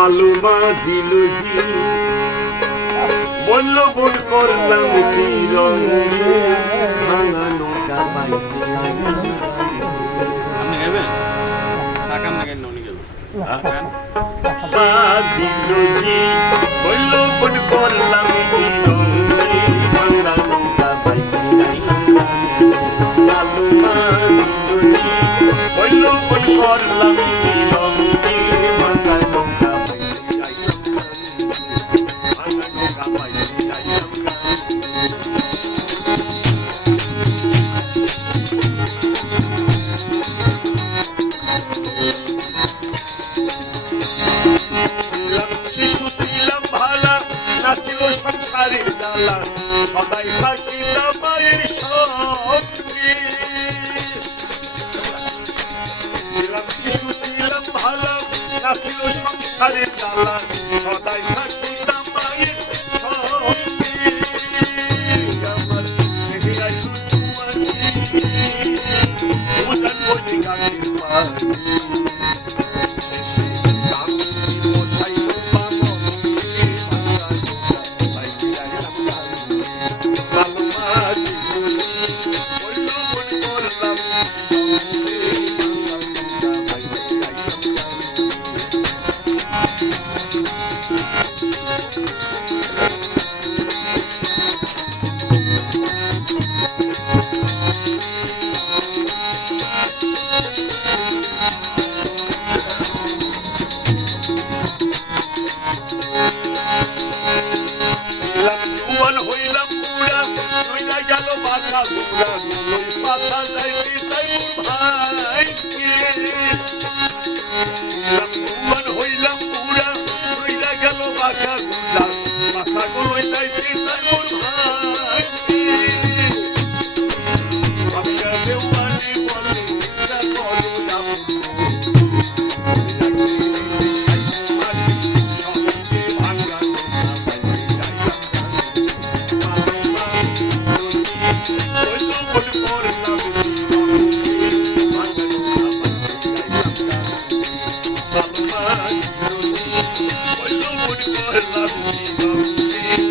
মালুমা ঝিলুঝি বলল বোন করলাম কি রঙে ভাঙা নৌকা বাইতে আপনি গেবেন টাকা আপনি গেলেন উনি গেবেন বাজিলুজি বলল বোন করলাম কি রঙে ভাঙা নৌকা বাইতে মালুমা ঝিলুঝি বলল বোন করলাম কি রঙে ভাঙা নৌকা বাইতে ভাঙা নৌকা বাইতে শিশু ছিলাম ভালা নাছিল সংসারের জ্বালা সদাই থাকিতাম মায়ের সঙ্গে ছিলাম শিশু ছিলাম ভালা নাছিল সংসারের জ্বালা সদাই থাকিতাম মায়ের সঙ্গে আমার চেহারায় রুচুয়ানি উদান বলি গাছের পানি হইলাম পুরা নইলা গেল বাঁকা গুড়া ওই পাশা যাইতে তাই ভাই হইলাম পুরা নইলা গেল বাঁকা গুড়া পাশা গুলো যাইতে তাই ভাই ভাবিয়া দেওয়ানি বলে চিন্তা করো না Love you.